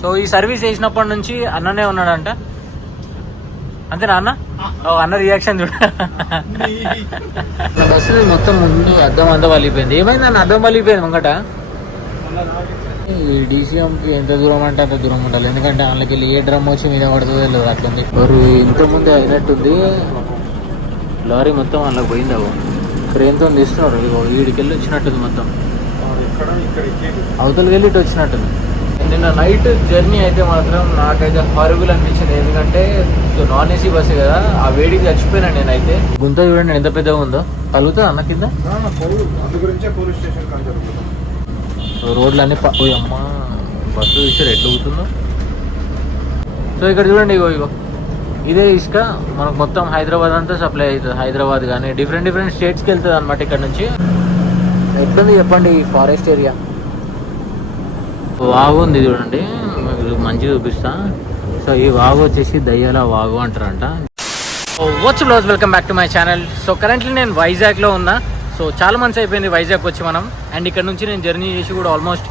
So ఈ service చేసినప్పటి నుంచి అన్ననే ఉన్నాడంట. అంతేనా అన్న? ఓ, అన్న రియాక్షన్ చూడ. బస్సు మొత్తం ముందు అద్దం అంతా వలిపోయింది ఏమైంది అన్న? అద్దం వలిపోయింది ముంగట? ఈ డీసీఎంకి ఎంత దూరం అంటే అంత దూరం ఉండాలి. ఎందుకంటే వాళ్ళకి వెళ్ళి ఏ డ్రమ్ వచ్చి మీద పడుతుందో లేదు అట్లుంది. మరి ఇంత ముందే అయినట్టుంది. లారీ మొత్తం వాళ్ళకి పోయింది అవు క్రేన్తో తీస్తున్నారు ఇగో వీడికి వెళ్ళి వచ్చినట్టుంది మొత్తం. అవతలకి వెళ్ళి ఇటు వచ్చినట్టుంది. నిన్న నైట్ జర్నీ అయితే మాత్రం నాకైతే హారబుల్ అనిపించింది. ఎందుకంటే సో నాన్ ఏసీ బస్సు కదా ఆ వేడికి చచ్చిపోయినా నేనైతే. గుంత చూడండి ఎంత పెద్దగా ఉందో. కలుగుతుంది అన్న కింద? రోడ్లు అన్ని ప- ఓయ్ అమ్మా బస్సు చూసారు ఎట్లా ఊగుతుందో. సో ఇక్కడ చూడండి ఇగో ఇగో. ఇదే ఇసుక మనకు మొత్తం హైదరాబాద్ అంతా సప్లై అవుతుంది. హైదరాబాద్ కానీ డిఫరెంట్ డిఫరెంట్ స్టేట్స్కి వెళ్తుంది అనమాట ఇక్కడ నుంచి. ఎట్లుంది చెప్పండి ఈ ఫారెస్ట్ ఏరియా వాగు ఉంది చూడండి. మీకు మంచిగా చూపిస్తా. సో ఈ వాగు వచ్చేసి దయ్యాల వాగు అంటారంట. వచ్చు blouse welcome back to my channel so currently నేను వైజాగ్లో ఉన్నా. సో చాలా మంత్స్ అయిపోయింది వైజాగ్ వచ్చి మనం. అండ్ ఇక్కడ నుంచి నేను జర్నీ చేసి కూడా ఆల్మోస్ట్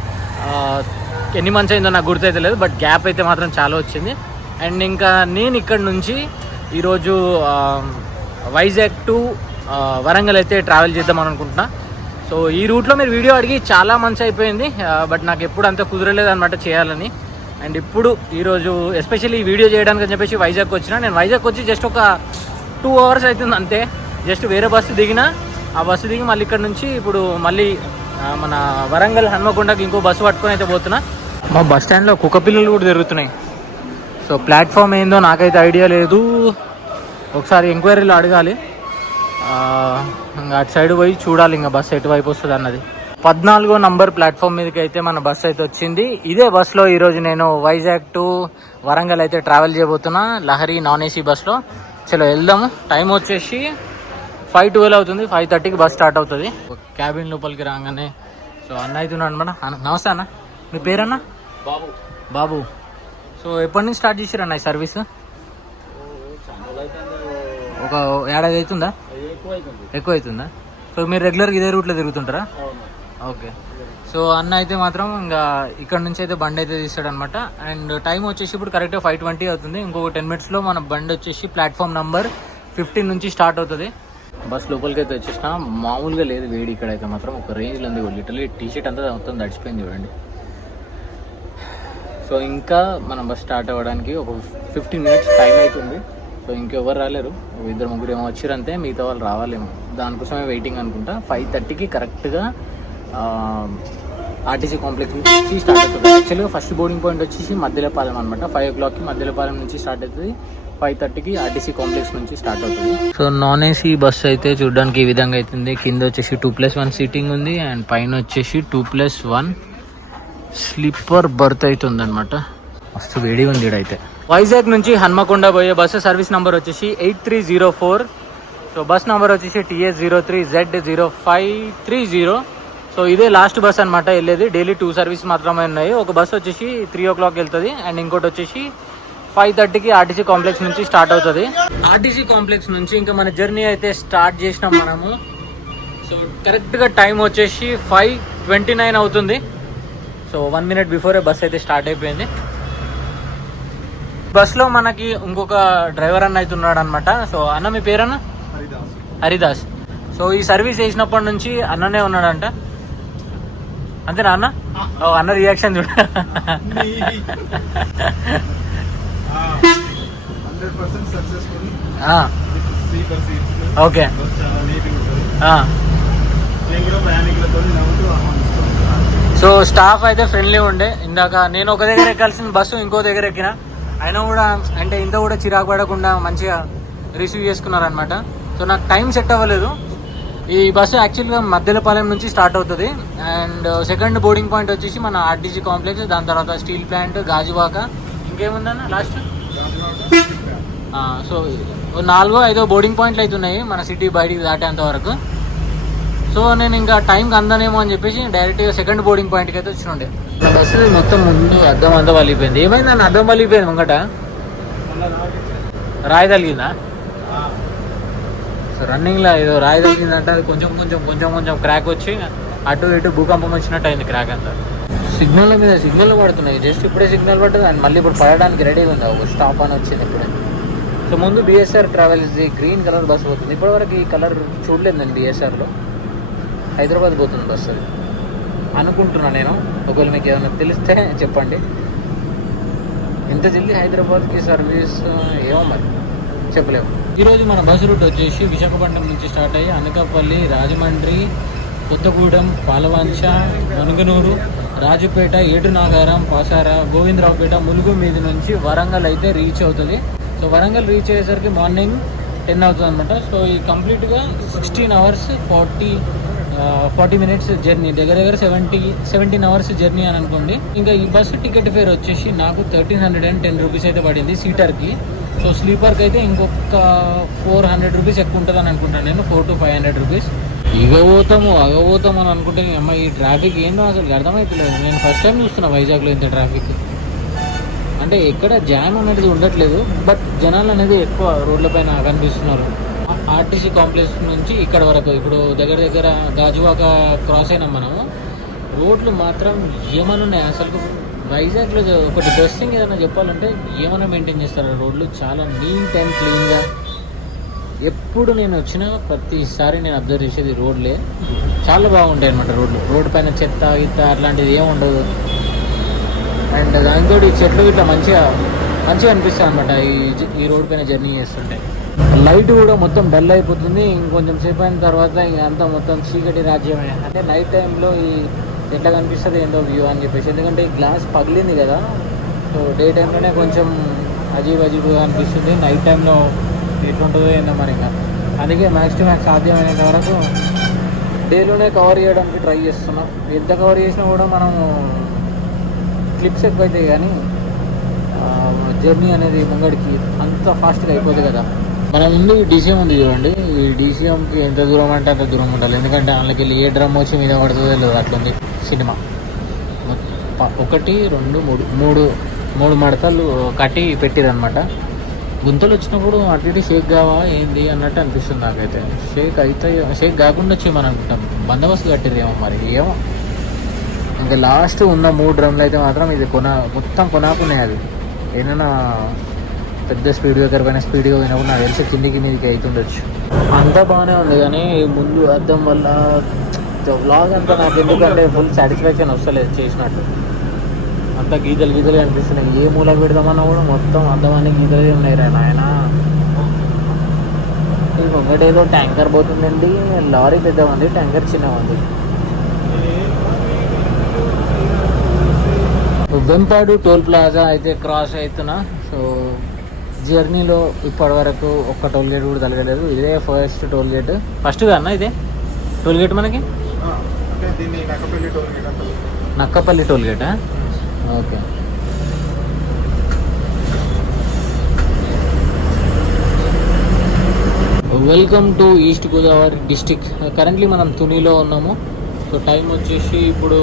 ఎన్ని మంత్స్ అయిందో నాకు గుర్తైతే లేదు. బట్ గ్యాప్ అయితే మాత్రం చాలా వచ్చింది. అండ్ ఇంకా నేను ఇక్కడ నుంచి ఈరోజు వైజాగ్ టు వరంగల్ అయితే ట్రావెల్ చేద్దాం అనుకుంటున్నా. సో ఈ రూట్లో మీరు వీడియో అడిగి చాలా మంచి అయిపోయింది బట్ నాకు ఎప్పుడు అంత కుదరలేదు అనమాట చేయాలని. అండ్ ఇప్పుడు ఈరోజు ఎస్పెషల్లీ ఈ వీడియో చేయడానికి అని చెప్పేసి వైజాగ్ వచ్చిన నేను వైజాగ్ వచ్చి జస్ట్ ఒక టూ అవర్స్ అవుతుంది అంతే. జస్ట్ వేరే బస్సు దిగిన ఆ బస్సు దిగి మళ్ళీ ఇక్కడ నుంచి ఇప్పుడు మళ్ళీ మన వరంగల్ హన్మకొండకి ఇంకో బస్సు పట్టుకొని అయితే పోతున్నా. మా బస్ స్టాండ్లో కుక్క పిల్లలు కూడా తిరుగుతున్నాయి సో ప్లాట్ఫామ్ ఏందో నాకైతే ఐడియా లేదు. ఒకసారి ఎంక్వైరీలో అడగాలి. ఇంకా అటు సైడ్ పోయి చూడాలి ఇంకా బస్సు ఎటువైపు వస్తుంది అన్నది. పద్నాలుగో నంబర్ ప్లాట్ఫామ్ మీదకి అయితే మన బస్సు అయితే వచ్చింది. ఇదే బస్సులో ఈరోజు నేను వైజాగ్ టు వరంగల్ అయితే ట్రావెల్ చేయబోతున్నా. లహరి నాన్ ఏసీ బస్సులో చలో వెళ్దాము. టైం వచ్చేసి ఫైవ్ ట్వెల్వ్ అవుతుంది. ఫైవ్ థర్టీకి బస్ స్టార్ట్ అవుతుంది. క్యాబిన్ లోపలికి రాగానే సో అన్న అనమాట అన్న- నమస్తే అన్న. మీ పేరన్నా? బాబు. బాబు. సో ఎప్పటి నుంచి స్టార్ట్ చేసారన్న ఈ సర్వీస్ ఒక ఏడాది అవుతుందా? ఎక్కువ అవుతుందా సో మీరు రెగ్యులర్గా ఇదే రూట్లో తిరుగుతుంటారా? ఓకే. సో అన్న అయితే మాత్రం ఇంకా ఇక్కడ నుంచి అయితే బండి అయితే తీస్తాడు అనమాట అండ్ టైం వచ్చేసి ఇప్పుడు కరెక్ట్గా ఫైవ్ ట్వంటీ అవుతుంది. ఇంకొక టెన్ మినిట్స్లో మన బండి వచ్చేసి ప్లాట్ఫామ్ నంబర్ ఫిఫ్టీన్ నుంచి స్టార్ట్ అవుతుంది. బస్ లోపలికి అయితే వచ్చేసిన మామూలుగా లేదు వేడి ఇక్కడ అయితే మాత్రం. ఒక రేంజ్లో ఉంది. లిటరలీ టీ షర్ట్ అంతా మొత్తం తడిచిపోయింది చూడండి. సో ఇంకా మనం బస్ స్టార్ట్ అవ్వడానికి ఒక ఫిఫ్టీన్ మినిట్స్ టైం అవుతుంది. సో ఇంకెవరు రాలేరు. ఇద్దరు ముగ్గురు ఏమో వచ్చారంతే మిగతా వాళ్ళు రావాలేమో. దానికోసమే వెయిటింగ్ అనుకుంటా. ఫైవ్ థర్టీకి కరెక్ట్గా ఆర్టీసీ కాంప్లెక్స్ నుంచి స్టార్ట్ అవుతుంది. యాక్చువల్గా ఫస్ట్ బోర్డింగ్ పాయింట్ వచ్చేసి మధ్యలపాలెం అనమాట ఫైవ్ ఓ క్లాక్కి మధ్యలపాలెం నుంచి స్టార్ట్ అవుతుంది. ఫైవ్ థర్టీకి ఆర్టీసీ కాంప్లెక్స్ నుంచి స్టార్ట్ అవుతుంది. సో నాన్ ఏసీ బస్సు అయితే చూడడానికి ఈ విధంగా అవుతుంది. కింద వచ్చేసి టూ ప్లస్ వన్ సీటింగ్ ఉంది అండ్ పైన వచ్చేసి two plus one sleeper berth అవుతుంది అనమాట మస్తు వేడి ఉంది ఇడైతే వైజాగ్ నుంచి హన్మకొండ పోయే బస్సు సర్వీస్ నెంబర్ వచ్చేసి eight three zero four. So bus number వచ్చేసి TS zero three Z zero five three zero. So ఇదే లాస్ట్ బస్ అనమాట వెళ్ళేది. డైలీ టూ సర్వీస్ మాత్రమే ఉన్నాయి. ఒక బస్ వచ్చేసి త్రీ ఓ క్లాక్ వెళ్తుంది. అండ్ ఇంకోటి వచ్చేసి ఫైవ్ థర్టీకి ఆర్టీసీ కాంప్లెక్స్ నుంచి స్టార్ట్ అవుతుంది. ఆర్టీసీ కాంప్లెక్స్ నుంచి ఇంకా మన జర్నీ అయితే స్టార్ట్ చేసినాం మనము. సో కరెక్ట్గా టైం వచ్చేసి ఫైవ్ ట్వంటీ నైన్ అవుతుంది. సో వన్ మినిట్ బిఫోరే బస్ అయితే స్టార్ట్ అయిపోయింది. బస్లో మనకి ఇంకొక డ్రైవర్ అన్న అయితే ఉన్నాడు అనమాట సో అన్న మీ పేరన్న? హరిదాస్. సో ఈ సర్వీస్ చేసినప్పటి నుంచి అన్ననే ఉన్నాడంట. అంతేనా అన్న ఓ, అన్న రియాక్షన్ చూడ. ఓకే. సో స్టాఫ్ అయితే ఫ్రెండ్లీ ఉండే. ఇందాక నేను ఒక దగ్గర ఎక్కాల్సిన బస్సు ఇంకో దగ్గర ఎక్కిన. అయినా కూడా అంటే ఇంత కూడా చిరాకు పడకుండా మంచిగా రిసీవ్ చేసుకున్నారనమాట సో నాకు టైం సెట్ అవ్వలేదు. ఈ బస్సు యాక్చువల్గా మధ్యలపాలెం నుంచి స్టార్ట్ అవుతుంది. అండ్ సెకండ్ బోర్డింగ్ పాయింట్ వచ్చేసి మన ఆర్టీసీ కాంప్లెక్స్ దాని తర్వాత స్టీల్ ప్లాంట్ గాజువాక. ఇంకేముందన్న లాస్ట్? సో నాలుగో ఐదో బోర్డింగ్ పాయింట్లు అయితే ఉన్నాయి మన సిటీ బయటికి దాటేంత వరకు. సో నేను ఇంకా టైంకి అందనేమో అని చెప్పేసి డైరెక్ట్గా సెకండ్ బోర్డింగ్ పాయింట్కి అయితే వచ్చి ఉండే బస్సు మొత్తం ముందు అద్దం అంతా వలిగిపోయింది ఏమైంది అని అద్దం వలిగిపోయింది ముంగట? రాయి తగిలిందా? సో రన్నింగ్లో ఏదో రాయి తగిలిందంటే. అది కొంచెం కొంచెం కొంచెం కొంచెం క్రాక్ వచ్చి అటు ఇటు భూకంపం వచ్చినట్టు అయింది క్రాక్ అంతా సిగ్నల్ మీద సిగ్నల్ పడుతున్నాయి. జస్ట్ ఇప్పుడే సిగ్నల్ పడుతుంది అండ్ మళ్ళీ ఇప్పుడు పడడానికి రెడీగా ఉంది. ఒక స్టాప్ అని వచ్చింది ఇప్పుడే. సో ముందు బిఎస్ఆర్ ట్రావెల్స్ది గ్రీన్ కలర్ బస్సు పోతుంది. ఇప్పటివరకు ఈ కలర్ చూడలేదు నేను బిఎస్ఆర్లో హైదరాబాద్ పోతుంది బస్ అది అనుకుంటున్నా నేను. ఒకవేళ మీకు ఏమైనా తెలిస్తే చెప్పండి. ఎంత జల్దీ హైదరాబాద్కి సర్వీస్ ఏమో మరి. చెప్పలేము. ఈరోజు మన బస్సు రూట్ వచ్చేసి విశాఖపట్నం నుంచి స్టార్ట్ అయ్యి అనకాపల్లి రాజమండ్రి కొత్తగూడెం పాలవంచ మనుగనూరు రాజుపేట ఏటునాగారం పాసార గోవిందరావుపేట ములుగు మీద నుంచి వరంగల్ అయితే రీచ్ అవుతుంది. సో వరంగల్ రీచ్ అయ్యేసరికి మార్నింగ్ టెన్ అవుతుంది అనమాట సో ఈ కంప్లీట్గా sixteen hours forty forty minutes journey దగ్గర దగ్గర సెవెంటీ సెవెంటీన్ అవర్స్ జర్నీ అని అనుకోండి. ఇంకా ఈ బస్సు టికెట్ ఫేర్ వచ్చేసి నాకు thirteen hundred and ten rupees అయితే పడింది సీటర్కి సో స్లీపర్కి అయితే ఇంకొక ఫోర్ హండ్రెడ్ రూపీస్ ఎక్కువ ఉంటుంది అని అనుకుంటాను నేను. Four to five hundred rupees ఇగపోతాము అగపోతాము అని అనుకుంటే అమ్మ ఈ ట్రాఫిక్ ఏందో అసలు అర్థమవుతలేదు నేను ఫస్ట్ టైం చూస్తున్నా వైజాగ్లో ఇంత ట్రాఫిక్ అంటే ఎక్కడ జామ్ అనేది ఉండట్లేదు బట్ జనాలు అనేది ఎక్కువ రోడ్లపైన కనిపిస్తున్నారు. ఆర్టీసీ కాంప్లెక్స్ నుంచి ఇక్కడ వరకు. ఇప్పుడు దగ్గర దగ్గర గాజువాక క్రాస్ అయినాం మనము రోడ్లు మాత్రం ఏమనున్నాయి అసలు వైజాగ్లో ఒకటి డ్రెస్సింగ్ ఏదైనా చెప్పాలంటే ఏమైనా మెయింటైన్ చేస్తారు? రోడ్లు చాలా నీట్ అండ్ క్లీన్గా ఎప్పుడు నేను వచ్చినా ప్రతిసారి నేను అబ్జర్వ్ చేసేది రోడ్లే. చాలా బాగుంటాయి అనమాట రోడ్లు. రోడ్డు పైన చెత్త గిత్త అట్లాంటిది ఏమి ఉండదు. అండ్ దాంతో చెట్లు ఇట్లా మంచిగా మంచిగా అనిపిస్తుంది అనమాట ఈ ఈ రోడ్ పైన జర్నీ చేస్తుంటే. లైట్ కూడా మొత్తం డల్ అయిపోతుంది. ఇంకొంచెం సేపు అయిన తర్వాత ఇంక అంతా మొత్తం చీకటి రాజ్యమే. అంటే నైట్ టైంలో ఈ ఎట్లా కనిపిస్తుంది ఏందో వ్యూ అని చెప్పేసి. ఎందుకంటే ఈ గ్లాస్ పగిలింది కదా. సో డే టైంలోనే కొంచెం అజీబ్ అజీబ్గా అనిపిస్తుంది. నైట్ టైంలో ఎట్లుంటుందో ఏందో మరి ఇంకా. అందుకే మ్యాక్స్ టు మ్యాక్స్ సాధ్యమైనంత వరకు డేలోనే కవర్ చేయడానికి ట్రై చేస్తున్నాం. ఎంత కవర్ చేసినా కూడా మనం క్లిప్స్ ఎక్కువైతాయి కానీ జర్నీ అనేది ముంగడికి అంత ఫాస్ట్గా అయిపోతుంది కదా. మన ముందు ఈ డీసీఎం ఉంది చూడండి. ఈ డీసీఎంకి ఎంత దూరం అంటే అంత దూరం ఉండాలి. ఎందుకంటే వాళ్ళకి వెళ్ళి ఏ డ్రమ్ వచ్చి మీద పడుతుందో లేదు అట్లుంది సినిమా. ఒకటి రెండు మూడు మూడు మూడు మడతలు కట్టి పెట్టిరనమాట గుంతలు వచ్చినప్పుడు అటు ఇటు షేక్ కావా ఏంది అన్నట్టు అనిపిస్తుంది నాకైతే. షేక్ అయితే షేక్ కాకుండా మనం అనుకుంటాం. బందోబస్తు కట్టిరేమో మరి ఏమో. ఇంకా లాస్ట్ ఉన్న మూడు డ్రమ్లు అయితే మాత్రం ఇది కొన మొత్తం కొనాకున్నాయి అది. ఏదైనా పెద్ద స్పీడ్ బ్రేకర్ పైన స్పీడ్గా పోయినప్పుడు నాకు తెలిసి కిందికి మీదకి అవుతుండొచ్చు అంతా బాగానే ఉంది కానీ ముందు అద్దం వల్ల వ్లాగ్ అంతా నాకు ఎందుకంటే ఫుల్ సాటిస్ఫాక్షన్ వస్తలేదు చేసినట్టు. అంతా గీతలు గీతలు కనిపిస్తున్నాయి. ఏ మూల పెడదామన్నా కూడా మొత్తం అర్థమని గీతలే ఉన్నాయి రా నాయన. ఇంకొకటేదో ట్యాంకర్ పోతుందండి. లారీ పెద్ద ఉంది ట్యాంకర్ చిన్న ఉంది వెంపాడు టోల్ ప్లాజా అయితే క్రాస్ అవుతున్నా. సో జర్నీలో ఇప్పటి వరకు ఒక్క టోల్ గేట్ కూడా తలగలేదు ఇదే ఫస్ట్ టోల్ గేట్. ఫస్ట్ అన్న ఇదే? టోల్ గేట్ మనకి? Nakkapalli toll గేటా okay. Welcome to east Godavari district currently మనం తునిలో ఉన్నాము. సో టైం వచ్చేసి ఇప్పుడు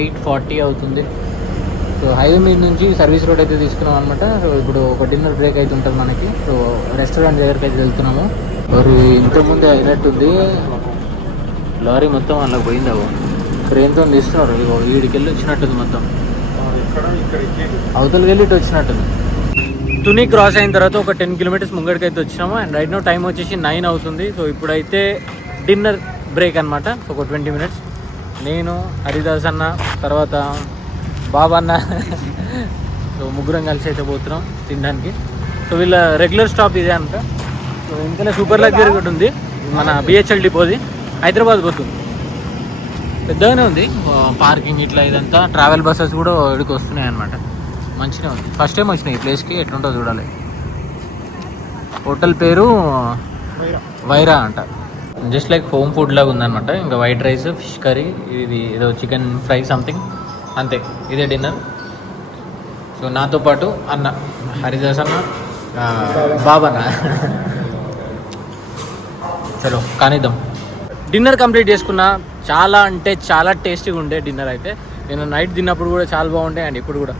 ఎయిట్ ఫార్టీ అవుతుంది. సో హైవే మీద నుంచి సర్వీస్ రోడ్ అయితే తీసుకున్నాం అనమాట సో ఇప్పుడు ఒక డిన్నర్ బ్రేక్ అయితే ఉంటుంది మనకి. సో రెస్టారెంట్ దగ్గరికి అయితే వెళ్తున్నాము. మరి ఇంతకుముందే అయినట్టుంది. లారీ మొత్తం అలా పోయింది అవు క్రేన్తో తీస్తున్నారు ఇగో వీడికి వెళ్ళి వచ్చినట్టుంది మొత్తం. అవతలకి వెళ్ళి ఇటు వచ్చినట్టుంది. తుని క్రాస్ అయిన తర్వాత ఒక టెన్ కిలోమీటర్స్ ముంగడికి అయితే వచ్చినాము. అండ్ రైట్ నో టైం వచ్చేసి నైన్ అవుతుంది. సో ఇప్పుడైతే డిన్నర్ బ్రేక్ అనమాట ఒక ట్వంటీ మినిట్స్ నేను హరిదాస్ అన్న తర్వాత బాబా అన్న సో ముగ్గురం కలిసి అయితే పోతున్నాం తినడానికి. సో వీళ్ళ రెగ్యులర్ స్టాప్ ఇదే అంట. సో ఇంకనే సూపర్ లగ్జరీ ఒకటి ఉంది. మన బిహెచ్ఎల్ డిపోది హైదరాబాద్ పోతుంది. పెద్దగానే ఉంది. పార్కింగ్ ఇట్లా ఇదంతా. ట్రావెల్ బస్సెస్ కూడా ఇక్కడికి వస్తున్నాయి అనమాట మంచిగా ఉంది. ఫస్ట్ టైం వచ్చినాయి ఈ ప్లేస్కి ఎట్లుంటుందో చూడాలి. హోటల్ పేరు వైరా. అంట. జస్ట్ లైక్ హోమ్ ఫుడ్ లాగా ఉందన్నమాట. ఇంకా వైట్ రైస్ ఫిష్ కర్రీ ఇది ఏదో చికెన్ ఫ్రై సంథింగ్ అంతే ఇదే డిన్నర్. సో నాతో పాటు అన్న హరిదాస్ అన్న బాబన్న. చలో కానిద్దాం. డిన్నర్ కంప్లీట్ చేసుకున్నా చాలా అంటే చాలా టేస్టీగా ఉండే డిన్నర్ అయితే. నేను నైట్ తిన్నప్పుడు కూడా చాలా బాగుండే అండ్ ఇప్పుడు కూడా.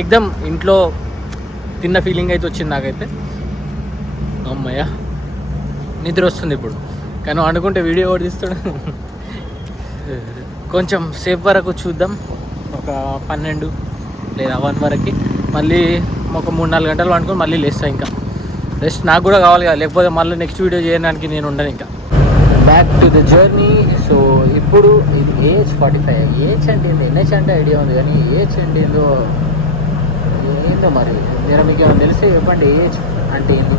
ఎగ్దమ్ ఇంట్లో తిన్న ఫీలింగ్ అయితే వచ్చింది నాకైతే. అమ్మయ్య నిద్ర వస్తుంది ఇప్పుడు. కానీ అనుకుంటే వీడియో కూడా తీస్తాడు. కొంచెం సేపు వరకు చూద్దాం. ఒక పన్నెండు లేదా వన్ వరకు. మళ్ళీ ఒక మూడు నాలుగు గంటలు పండుకొని మళ్ళీ లేస్తాను ఇంకా. రెస్ట్ నాకు కూడా కావాలి కదా లేకపోతే మళ్ళీ నెక్స్ట్ వీడియో చేయడానికి నేను ఉండను ఇంకా. Back to the journey so ఇప్పుడు ఇది ఏజ్ ఫార్టీ ఫైవ్ ఏజ్ అంటే ఏంది? ఎన్హెచ్ అంటే ఐడియా ఉంది కానీ ఏజ్ అంటే ఏందో? ఏందో మరి? మీరు మీకు ఏమైనా తెలిస్తే చెప్పండి. ఏజ్ అంటే ఏంది?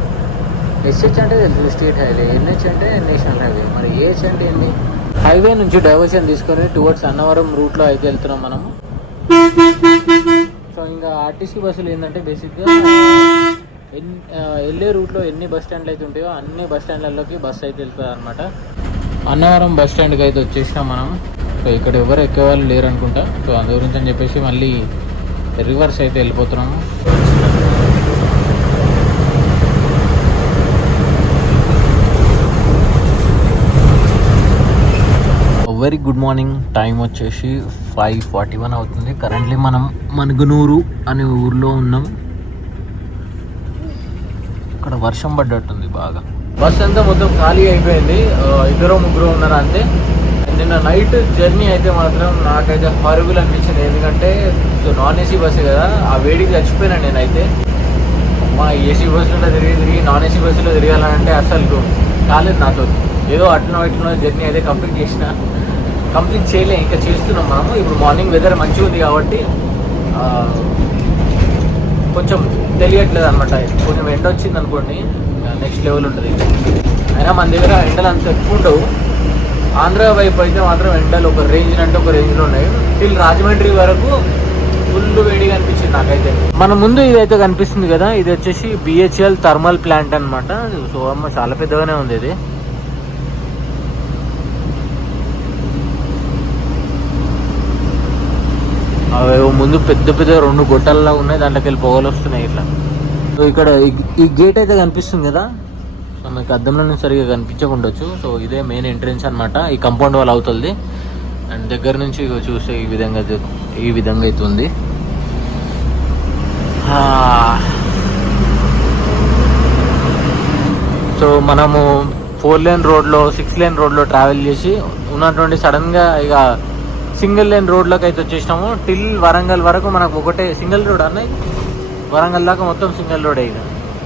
ఎస్హెచ్ అంటే తెలుసు స్టేట్ హైవే ఎన్హెచ్ అంటే నేషనల్ హైవే మరి ఏజ్ అంటే ఏంది? హైవే నుంచి డైవర్షన్ తీసుకొని టువర్డ్స్ అన్నవరం రూట్లో అయితే వెళ్తున్నాం మనము. సో ఇంకా ఆర్టీసీ బస్సులు ఏంటంటే బేసిక్గా ఎన్ వెళ్ళే రూట్లో ఎన్ని బస్ స్టాండ్లు అయితే ఉంటాయో అన్ని బస్ స్టాండ్లలోకి బస్సు అయితే వెళ్తుంది అనమాట అన్నవరం బస్ స్టాండ్కి అయితే వచ్చేసినాం మనం. సో ఇక్కడ ఎవరు ఎక్కే వాళ్ళు లేరు అనుకుంటా సో అందు గురించి అని చెప్పేసి మళ్ళీ రివర్స్ అయితే వెళ్ళిపోతున్నాము. Very good morning. టైం వచ్చేసి ఫైవ్ ఫార్టీ వన్ అవుతుంది. కరెంట్లీ మనం మనుగునూరు అనే ఊర్లో ఉన్నాం. ఇక్కడ వర్షం పడ్డట్టుంది బాగా. బస్ అంతా మొత్తం ఖాళీ అయిపోయింది. ఇద్దరు ముగ్గురు ఉన్నారు అంతే. నిన్న నైట్ జర్నీ అయితే మాత్రం నాకైతే హారబుల్ అనిపించింది. ఎందుకంటే సో నాన్ ఏసీ బస్సు కదా. ఆ వేడికి చచ్చిపోయినా నేనైతే. మా ఏసీ బస్సులో తిరిగి తిరిగి నాన్ ఏసీ బస్సులో తిరగాలంటే అసలు కాలేదు నాతో ఏదో అట్నో ఇట్నో జర్నీ అయితే కంప్లీట్ చేసిన. కంప్లీట్ చేయలేం ఇంకా చేస్తున్నాం మనము ఇప్పుడు మార్నింగ్ వెదర్ మంచిగా ఉంది కాబట్టి కొంచెం తెలియట్లేదు అనమాట కొంచెం ఎండ వచ్చింది అనుకోండి నెక్స్ట్ లెవెల్ ఉంటుంది. అయినా మన దగ్గర ఎండలు అంత ఎక్కువ ఉండవు. ఆంధ్ర వైపు అయితే మాత్రం ఎండలు ఒక రేంజ్ అంటే ఒక రేంజ్లో ఉన్నాయి. టిల్ రాజమండ్రి వరకు ఫుల్ వేడిగా అనిపించింది నాకైతే. మన ముందు ఇదైతే కనిపిస్తుంది కదా ఇది వచ్చేసి బిహెచ్ఎల్ థర్మల్ ప్లాంట్ అనమాట సో అమ్మ చాలా పెద్దగానే ఉంది ఇది. అవి ముందు పెద్ద పెద్ద రెండు గొట్టల్లా ఉన్నాయి దాంట్లోకి వెళ్ళి పొగలు వస్తున్నాయి ఇట్లా. సో ఇక్కడ ఈ- ఈ గేట్ అయితే కనిపిస్తుంది కదా? సో మీకు అద్దంలో నుంచి సరిగా కనిపించకుండొచ్చు. సో ఇదే మెయిన్ ఎంట్రెన్స్ అనమాట ఈ కంపౌండ్ వాళ్ళు అవుతుంది. అండ్ దగ్గర నుంచి చూస్తే ఈ విధంగా అయితే- ఈ విధంగా అయితే ఉంది. సో మనము ఫోర్ లేన్ రోడ్లో సిక్స్ లేన్ రోడ్లో ట్రావెల్ చేసి ఉన్నటువంటి సడన్గా ఇక సింగిల్ లేన్ రోడ్లోకి అయితే వచ్చేసినాము. టిల్ వరంగల్ వరకు మనకు ఒకటే సింగిల్ రోడ్ అన్న వరంగల్ దాకా మొత్తం సింగిల్ రోడ్ అయిన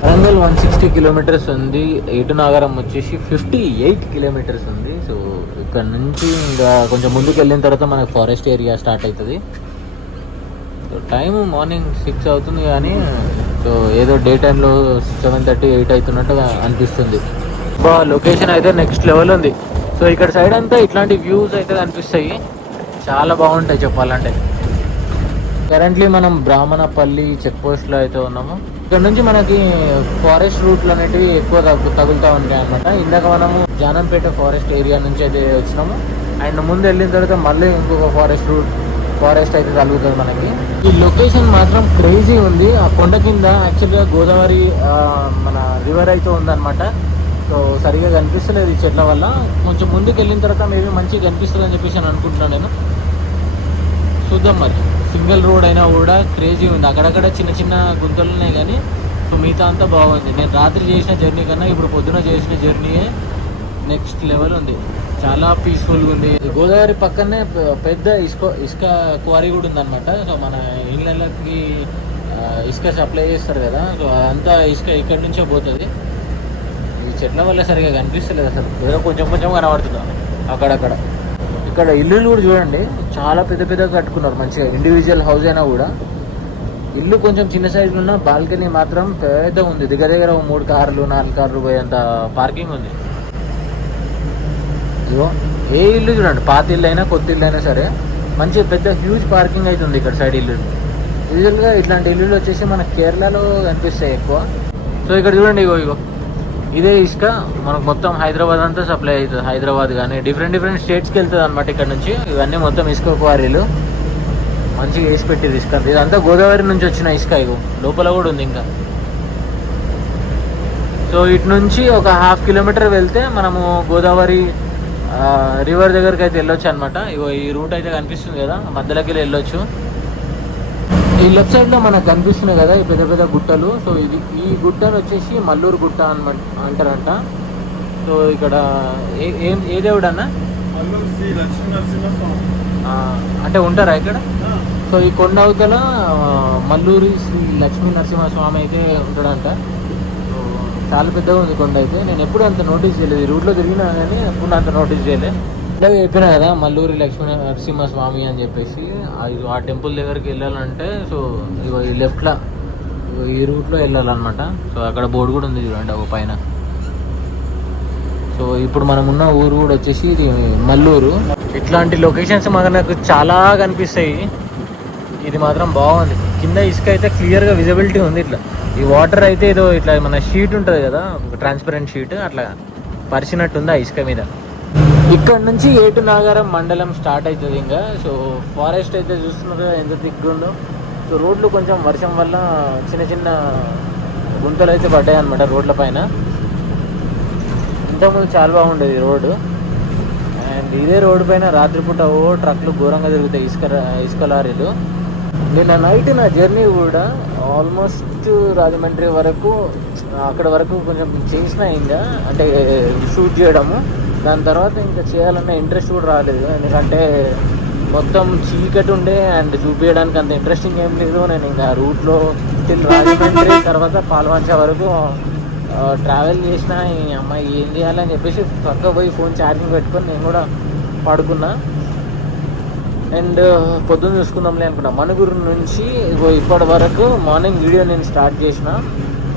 వరంగల్ వన్ సిక్స్టీ కిలోమీటర్స్ ఉంది. ఎటు నాగరం వచ్చేసి ఫిఫ్టీ ఎయిట్ కిలోమీటర్స్ ఉంది. సో ఇక్కడ నుంచి ఇంకా కొంచెం ముందుకు వెళ్ళిన తర్వాత మనకు ఫారెస్ట్ ఏరియా స్టార్ట్ అవుతుంది సో టైం మార్నింగ్ సిక్స్ అవుతుంది కానీ సో ఏదో డే టైంలో సెవెన్ థర్టీ ఎయిట్ అవుతున్నట్టు అనిపిస్తుంది. బా లొకేషన్ అయితే నెక్స్ట్ లెవెల్ ఉంది. సో ఇక్కడ సైడ్ అంతా ఇట్లాంటి వ్యూస్ అయితే కనిపిస్తాయి. చాలా బాగుంటాయి చెప్పాలంటే. కరెంట్లీ మనం బ్రాహ్మణపల్లి చెక్ పోస్ట్లో అయితే ఉన్నాము. ఇక్కడ నుంచి మనకి ఫారెస్ట్ రూట్లు అనేటివి ఎక్కువ తగ్గు తగులుతూ ఉంటాయి అనమాట ఇందాక మనము జానంపేట ఫారెస్ట్ ఏరియా నుంచి అయితే వచ్చినాము. అండ్ ముందు వెళ్ళిన తర్వాత మళ్ళీ ఇంకొక ఫారెస్ట్ రూట్ ఫారెస్ట్ అయితే తగులుతుంది మనకి. ఈ లొకేషన్ మాత్రం క్రేజీ ఉంది. ఆ కొండ కింద యాక్చువల్గా గోదావరి మన రివర్ అయితే ఉందన్నమాట. సో సరిగా కనిపిస్తలేదు ఈ చెట్ల వల్ల. కొంచెం ముందుకు వెళ్ళిన తర్వాత మేబీ మంచిగా కనిపిస్తుంది అని చెప్పేసి నేను అనుకుంటున్నాను నేను. చూద్దాం మరి. సింగిల్ రోడ్ అయినా కూడా క్రేజీ ఉంది. అక్కడక్కడ చిన్న చిన్న గుంతలు ఉన్నాయి కానీ సో మిగతా అంతా బాగుంది. నేను రాత్రి చేసిన జర్నీ కన్నా ఇప్పుడు పొద్దున చేసిన జర్నీయే నెక్స్ట్ లెవెల్ ఉంది. చాలా పీస్ఫుల్గా ఉంది. గోదావరి పక్కనే పెద్ద ఇసుక ఇసుక క్వారీ కూడా ఉందన్నమాట. సో మన ఇళ్ళకి ఇసుక సప్లై చేస్తారు కదా. సో అదంతా ఇసుక ఇక్కడి నుంచే పోతుంది. ఈ చెట్ల వల్ల సరిగా కనిపిస్తలేదు అసలు. ఏదో కొంచెం కొంచెం కనబడుతుంది. అక్కడక్కడ. ఇక్కడ ఇల్లులు కూడా చూడండి. చాలా పెద్ద పెద్దగా కట్టుకున్నారు. మంచిగా ఇండివిజువల్ హౌస్ అయినా కూడా. ఇల్లు కొంచెం చిన్న సైజులో ఉన్న బాల్కనీ మాత్రం పెద్ద ఉంది. దగ్గర దగ్గర మూడు కార్లు నాలుగు కార్లు పోయేంత పార్కింగ్ ఉంది. ఇదిగో ఏ ఇల్లు చూడండి. పాత ఇల్లు అయినా కొత్త ఇల్లు అయినా సరే మంచి పెద్ద హ్యూజ్ పార్కింగ్ అయితే ఉంది ఇక్కడ సైడ్ ఇల్లు. యూజువల్గా ఇట్లాంటి ఇల్లులు వచ్చేసి మన కేరళలో కనిపిస్తాయి ఎక్కువ. సో ఇక్కడ చూడండి ఇగో ఇగో. ఇదే ఇసుక. మనకు మొత్తం హైదరాబాద్ అంతా సప్లై అవుతుంది. హైదరాబాద్ కానీ డిఫరెంట్ డిఫరెంట్ స్టేట్స్కి వెళ్తుంది అనమాట ఇక్కడ నుంచి. ఇవన్నీ మొత్తం ఇసుక క్వారీలు. మంచిగా వేసి పెట్టేది ఇసుక ఇదంతా గోదావరి నుంచి వచ్చిన ఇసుక ఇగో. లోపల కూడా ఉంది ఇంకా. సో ఇటు నుంచి ఒక హాఫ్ కిలోమీటర్ వెళ్తే మనము గోదావరి రివర్ దగ్గరికి అయితే వెళ్ళొచ్చు అనమాట ఇగో ఈ రూట్ అయితే కనిపిస్తుంది కదా. మధ్యలోకి వెళ్ళి వెళ్ళొచ్చు. ఈ లెఫ్ట్ సైడ్లో మనకు కనిపిస్తున్నాయి కదా ఈ పెద్ద పెద్ద గుట్టలు. సో ఇది ఈ గుట్టలు వచ్చేసి మల్లూరు గుట్ట అనమాట అంటారంట. సో ఇక్కడ ఏ ఏం దేవుడు అన్న? అంటే ఉంటారా ఇక్కడ? సో ఈ కొండ అవతల మల్లూరి శ్రీ లక్ష్మీ నరసింహస్వామి అయితే ఉంటాడంట. సో చాలా పెద్దగా ఉంది కొండ అయితే. నేను ఎప్పుడు అంత నోటీస్ చేయలేదు. ఈ రూట్లో తిరిగినా కానీ ఎప్పుడు అంత నోటీస్ చేయలేదు ఇందాక చెప్పిన కదా మల్లూరి లక్ష్మీ నరసింహస్వామి అని చెప్పేసి ఆ- ఆ టెంపుల్ దగ్గరికి వెళ్ళాలంటే సో ఇగో ఈ లెఫ్ట్లో ఈ రూట్లో వెళ్ళాలన్నమాట. సో అక్కడ బోర్డు కూడా ఉంది చూడండి ఒక పైన. సో ఇప్పుడు మనం ఉన్న ఊరు కూడా వచ్చేసి ఇది మల్లూరు. ఇట్లాంటి లొకేషన్స్ మాకు నాకు చాలా కనిపిస్తాయి. ఇది మాత్రం బాగుంది. కింద ఇసుక అయితే క్లియర్గా విజిబిలిటీ ఉంది ఇట్లా. ఈ వాటర్ అయితే ఏదో ఇట్లా మన షీట్ ఉంటుంది కదా ట్రాన్స్పరెంట్ షీట్ అట్లా పరిచినట్టుంది ఆ ఇసుక మీద. ఇక్కడ నుంచి ఏటు నాగారం మండలం స్టార్ట్ అవుతుంది ఇంకా. సో ఫారెస్ట్ అయితే చూస్తున్నారు ఎంత దిగ్గుండో సో రోడ్లు కొంచెం వర్షం వల్ల చిన్న చిన్న గుంతలు అయితే పడ్డాయి అనమాట రోడ్ల పైన. ఇంతకుముందు చాలా బాగుండేది రోడ్డు. అండ్ ఇదే రోడ్డు పైన రాత్రిపూట ఓ ట్రక్లు ఘోరంగా తిరుగుతాయి ఇసుక ఇసుక లారీలు. నిన్న నైట్ నా జర్నీ కూడా ఆల్మోస్ట్ రాజమండ్రి వరకు అక్కడ వరకు కొంచెం చేసిన ఇంకా అంటే షూట్ చేయడము. దాని తర్వాత ఇంకా చేయాలన్న ఇంట్రెస్ట్ కూడా రాలేదు. ఎందుకంటే మొత్తం చీకటి ఉండే అండ్ చూపించడానికి అంత ఇంట్రెస్టింగ్ ఏం లేదు. నేను ఇంకా రూట్లో స్టిల్ రాజమండ్రి తర్వాత పాల్వంచ వరకు ట్రావెల్ చేసిన ఈ అమ్మాయి ఏం చేయాలని చెప్పేసి పక్క పోయి ఫోన్ ఛార్జింగ్ పెట్టుకొని నేను కూడా పడుకున్నా. అండ్ పొద్దున్న చూసుకుందాంలే అనుకున్నా. మనుగురు నుంచి ఇప్పటి వరకు మార్నింగ్ వీడియో నేను స్టార్ట్ చేసిన.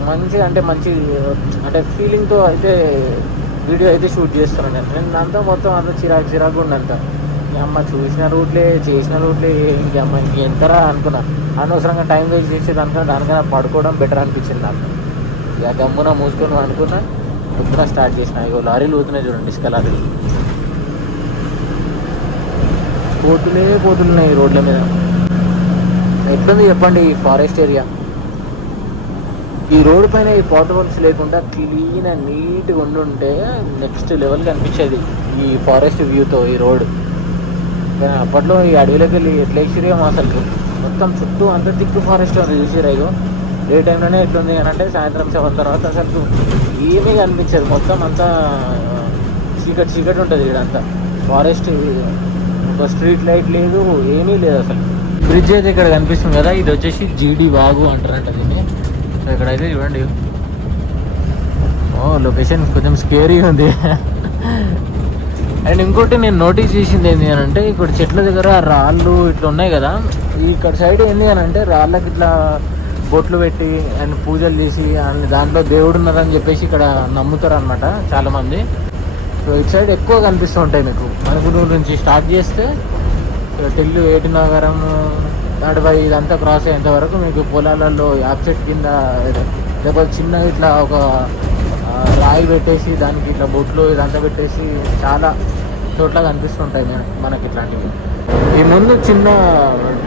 మంచిగా అంటే మంచి అంటే ఫీలింగ్తో అయితే వీడియో అయితే షూట్ చేస్తున్నాను నేను. నేను అంతా మొత్తం అంతా చిరాకు చిరాకు ఉండంతా అమ్మ చూసిన రూట్లే చేసిన రూట్లే ఇంక అమ్మ ఇంకెంతరా అనుకున్నా. అనవసరంగా టైం వేస్ట్ చేసే దానికన్నా దానికన్నా పడుకోవడం బెటర్ అనిపించింది నాకు. ఇక గమ్మున మూసుకొని అనుకున్నా పొద్దున స్టార్ట్ చేసిన. ఇగో లారీలు పోతున్నాయి చూడండి ఇసుక లారీలు. పోతులే పోతున్నాయి రోడ్ల మీద. ఎట్లుంది చెప్పండి ఈ ఫారెస్ట్ ఏరియా ఈ రోడ్ పైన ఈ పోర్టబుల్స్ హోల్స్ లేకుండా క్లీన్ అండ్ నీట్గా ఉండుంటే నెక్స్ట్ లెవెల్ కనిపించేది ఈ ఫారెస్ట్ వ్యూతో ఈ రోడ్. కానీ అప్పట్లో ఈ అడవిలోకి వెళ్ళి ఎట్లా వేసిరేమో అసలు. మొత్తం చుట్టూ అంత దిక్కు ఫారెస్ట్ ఉంది చూసిరాయో ఏ టైంలోనే ఎట్లుంది అని అంటే సాయంత్రం సెవెన్ తర్వాత అసలు ఏమీ కనిపించదు. మొత్తం అంతా చీకటి చీకటి ఉంటుంది ఇక్కడంతా. ఫారెస్ట్ ఒక స్ట్రీట్ లైట్ లేదు ఏమీ లేదు అసలు. బ్రిడ్జ్ అయితే ఇక్కడ కనిపిస్తుంది కదా ఇది వచ్చేసి జీడి వాగు అంటారంట దీన్ని. సో ఇక్కడైతే చూడండి. ఓ లొకేషన్ కొంచెం స్కేరీ ఉంది. అండ్ ఇంకోటి నేను నోటీస్ చేసింది ఏంటి అని అంటే ఇక్కడ చెట్ల దగ్గర రాళ్ళు ఇట్లా ఉన్నాయి కదా. ఇక్కడ సైడ్ ఏంది అని అంటే రాళ్ళకి ఇట్లా బొట్లు పెట్టి అండ్ పూజలు చేసి అండ్ దాంట్లో దేవుడు ఉన్నారని చెప్పేసి ఇక్కడ నమ్ముతారు అనమాట చాలామంది. సో ఇటు సైడ్ ఎక్కువ కనిపిస్తూ ఉంటాయి మీకు. మణిపూర్ నుంచి స్టార్ట్ చేస్తే ఇక్కడ టెల్లు ఏటి నగరం నడవై ఇదంతా క్రాస్ అయ్యేంత వరకు మీకు పొలాలలో యాప్సెట్ కింద లేకపోతే చిన్న ఇట్లా ఒక రాయి పెట్టేసి దానికి ఇట్లా బొట్లు ఇదంతా పెట్టేసి చాలా చోట్ల కనిపిస్తుంటాయి మనకి ఇట్లాంటివి. ఈ ముందు చిన్న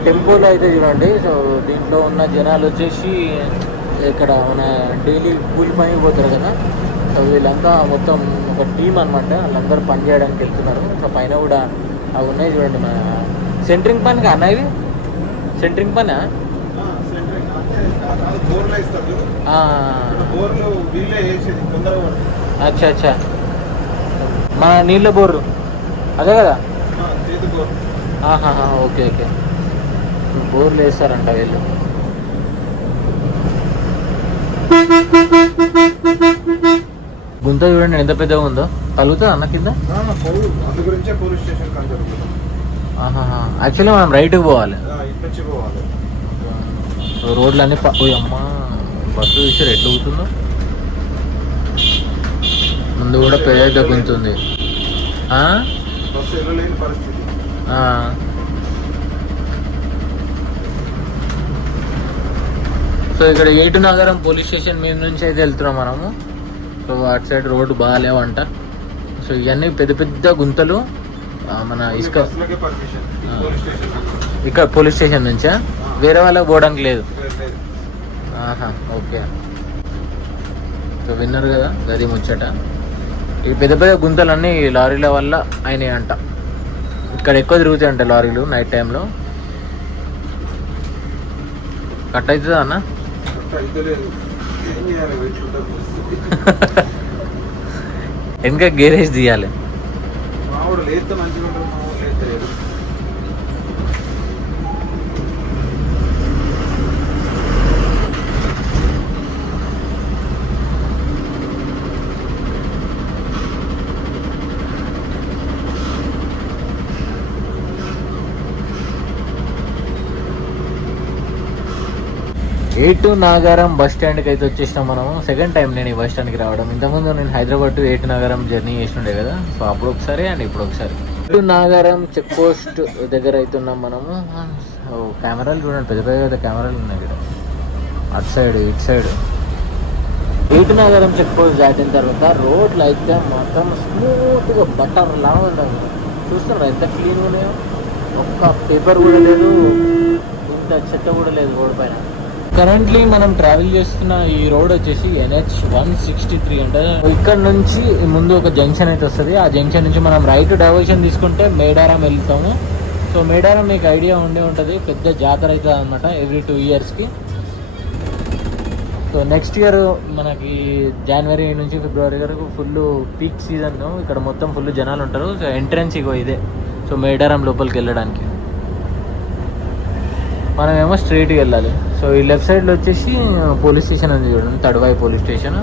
టెంపుల్ అయితే చూడండి. సో దీంట్లో ఉన్న జనాలు వచ్చేసి ఇక్కడ మన డైలీ కూలి పని పోతారు కదా. సో వీళ్ళంతా మొత్తం ఒక టీం అనమాట వాళ్ళందరూ పని చేయడానికి వెళ్తున్నారు. సో పైన కూడా అవి ఉన్నాయి చూడండి మన సెంటరింగ్ పని కానా సెంటరింగ్ పనా. అచ్చా అచ్చా. మన నీళ్ళ బోర్లు. అదే కదా? ఆహాహా, ఓకే ఓకే. బోర్లు వేస్తారంట వీళ్ళు. గుంత చూడండి ఎంత పెద్దగా ఉందో. తగులుతుందా అన్న కింద. యాక్చువల్లీ మనం రైట్కి పోవాలి. రోడ్లు అన్ని అమ్మా. బస్సు చూసారు ఎట్లా ఊగుతుందో? ముందు కూడా పెద్ద గుంతుంది. సో ఇక్కడ ఏటు నగరం పోలీస్ స్టేషన్ మీద నుంచి అయితే వెళ్తున్నాం మనము. సో అటు సైడ్ రోడ్డు బాగాలేవంట సో ఇవన్నీ పెద్ద పెద్ద గుంతలు మన ఇసుక ఇక్కడ పోలీస్ స్టేషన్ నుంచా? వేరే వాళ్ళకి పోవడానికి లేదు. ఆహా ఓకే. సో విన్నారు కదా గది ముచ్చట. ఈ పెద్ద పెద్ద గుంతలన్నీ ఈ లారీల వల్ల అయినాయి అంట ఇక్కడ ఎక్కువ తిరుగుతాయి అంట లారీలు నైట్ టైంలో కట్ అవుతుందా అన్న? వెనక గేరేజ్ తీయాలి మావాడు లేస్తే మంచిగా ఉంటుంది మావాడు లేస్తే లేదు ఏటు నాగారం బస్ స్టాండ్కి అయితే వచ్చేసినాం మనం సెకండ్ టైం నేను ఈ బస్ స్టాండ్కి రావడం. ఇంతకుముందు నేను హైదరాబాద్ టు ఏటు నాగారం జర్నీ చేసినుండే కదా. సో అప్పుడు ఒకసారి అండ్ ఇప్పుడు ఒకసారి. ఏటు నాగారం చెక్ పోస్ట్ దగ్గర అవుతున్నాం మనము. సో కెమెరాలు చూడండి. పెద్ద పెద్ద కెమెరాలు ఉన్నాయి ఇక్కడ. అటు సైడ్ ఇటు సైడ్. ఏటు నాగారం చెక్ పోస్ట్ దాటిన తర్వాత రోడ్లు అయితే మొత్తం స్మూత్గా బట్టర్ లా ఉండవు. చూస్తున్నారు? ఎంత క్లీన్ ఉన్నాయో. ఒక్క పేపర్ కూడా లేదు. ఇంత చెత్త కూడా లేదు రోడ్ పైన. కరెంట్లీ మనం ట్రావెల్ చేస్తున్న ఈ రోడ్ వచ్చేసి ఎన్హెచ్ వన్ సిక్స్టీ త్రీ అంటే ఇక్కడ నుంచి ముందు ఒక జంక్షన్ అయితే వస్తుంది. ఆ జంక్షన్ నుంచి మనం రైట్ డైవర్షన్ తీసుకుంటే మేడారం వెళ్తాము. సో మేడారం మీకు ఐడియా ఉండే ఉంటుంది. పెద్ద జాతర అవుతుంది అనమాట ఎవ్రీ టూ ఇయర్స్కి సో నెక్స్ట్ ఇయర్ మనకి జనవరి నుంచి ఫిబ్రవరి వరకు ఫుల్ పీక్ సీజన్ ఇక్కడ మొత్తం ఫుల్ జనాలు ఉంటారు. సో ఎంట్రన్స్ ఇగో ఇదే. సో మేడారం లోపలికి వెళ్ళడానికి. మనమేమో స్ట్రైట్కి వెళ్ళాలి. సో ఈ లెఫ్ట్ సైడ్లో వచ్చేసి పోలీస్ స్టేషన్ అని చూడండి తడవాయి పోలీస్ స్టేషన్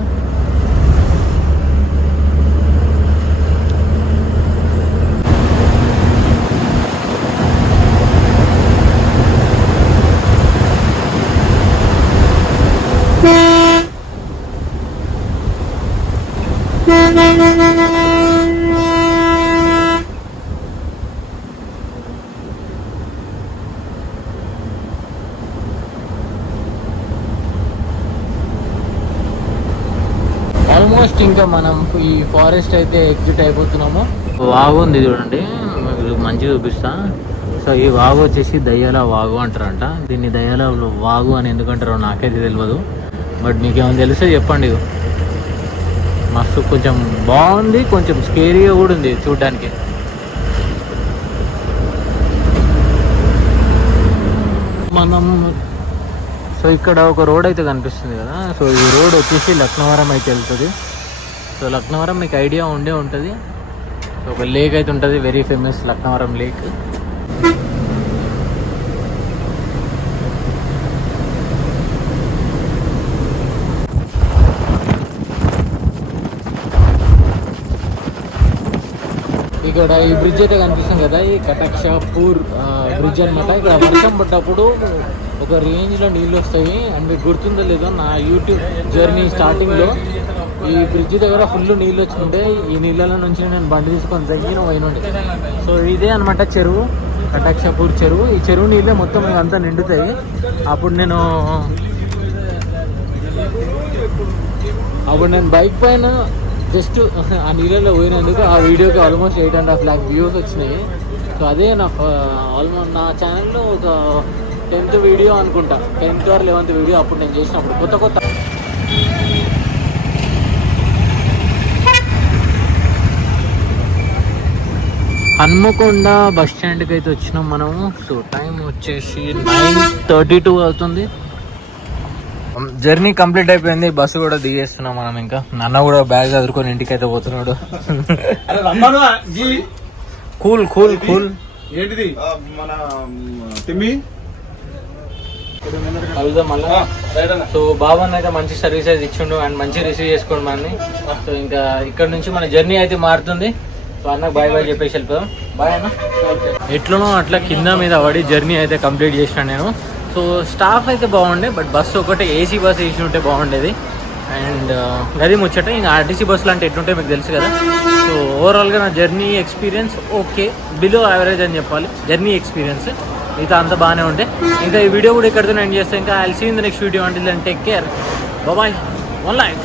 ఆల్మోస్ట్ ఇంకా మనం ఈ ఫారెస్ట్ అయితే ఎగ్జిట్ అయిపోతున్నాము. వాగు ఉంది చూడండి. మీకు మంచి చూపిస్తా. సో ఈ వాగు వచ్చేసి దయ్యాల వాగు అంటారంట. దీన్ని దయ్యాల వాగు అని ఎందుకంటారో నాకైతే తెలియదు బట్ మీకు ఏమైనా తెలిస్తే చెప్పండి. మస్తు కొంచెం బాగుంది కొంచెం స్కేరీగా కూడా ఉంది చూడడానికి. మనం సో ఇక్కడ ఒక రోడ్ అయితే కనిపిస్తుంది కదా. సో ఈ రోడ్ వచ్చేసి లక్నవరం అయితే వెళ్తుంది. సో లక్నవరం మీకు ఐడియా ఉండే ఉంటుంది. ఒక లేక్ అయితే ఉంటుంది వెరీ ఫేమస్ లక్నవరం లేక్ ఇక్కడ ఈ బ్రిడ్జ్ అయితే కనిపిస్తుంది కదా ఈ కటక్షాపూర్ బ్రిడ్జ్ అన్నమాట. ఇక్కడ వర్షం పడ్డప్పుడు ఒక రేంజ్లో నీళ్ళు వస్తాయి. అండ్ మీకు గుర్తుందో లేదో నా యూట్యూబ్ జర్నీ స్టార్టింగ్లో ఈ బ్రిడ్జ్ దగ్గర ఫుల్ నీళ్ళు వచ్చిండే. ఈ నీళ్ళ నుంచి నేను బండి తీసుకొని తగ్గిన పోయినండి. సో ఇదే అనమాట చెరువు. కటాక్షపూర్ చెరువు. ఈ చెరువు నీళ్ళే మొత్తం అంతా నిండుతాయి. అప్పుడు నేను అప్పుడు నేను బైక్ పైన జస్ట్ ఆ నీళ్ళలో పోయినందుకు ఆ వీడియోకి almost eight and half lakh views వచ్చినాయి. సో అదే నా ఆల్మోస్ట్ నా ఛానల్లో ఒక టెన్త్ వీడియో అనుకుంటా. టెన్త్ ఆర్ లెవెన్త్ వీడియో అప్పుడు నేను చేసినప్పుడు. కొత్త కొత్త హన్మకొండ బస్ స్టాండ్కి అయితే వచ్చినాం మనము. సో టైం వచ్చేసి నైన్ థర్టీ టూ అవుతుంది. జర్నీ కంప్లీట్ అయిపోయింది. బస్సు కూడా దిగేస్తున్నాం మనం ఇంకా. నాన్న కూడా బ్యాగ్ చదువుకొని ఇంటికి అయితే పోతున్నాడు. Cool cool cool. ఏంటిది? మన తిమ్మి. కలుద్దాం మళ్ళా. సో బాబాన్ అయితే మంచి సర్వీస్ అయితే ఇచ్చిండు అండ్ మంచి రిసీవ్ చేసుకోండి మనని సో ఇంకా ఇక్కడ నుంచి మన జర్నీ అయితే మారుతుంది. సో అన్నకు బాయ్ బాయ్ చెప్పేసి వెళ్ళిపోదాం. బాయ్ అన్న. ఎట్లనో అట్లా కింద మీద పడి జర్నీ అయితే కంప్లీట్ చేసిన నేను. సో స్టాఫ్ అయితే బాగుండే బట్ బస్సు ఒకటే ఏసీ బస్ వేసి ఉంటే బాగుండేది. అండ్ గది ముచ్చట ఇంకా ఆర్టీసీ బస్సులు అంటే ఎట్లుంటే మీకు తెలుసు కదా. సో ఓవరాల్గా నా journey experience okay below average అని చెప్పాలి. జర్నీ ఎక్స్పీరియన్స్ మిగతా అంతా బాగానే ఉంటే ఇంకా ఈ వీడియో కూడా ఇక్కడితో ఎండ్ చేస్తాను ఇంకా I see in the next video అంటే take care bye one life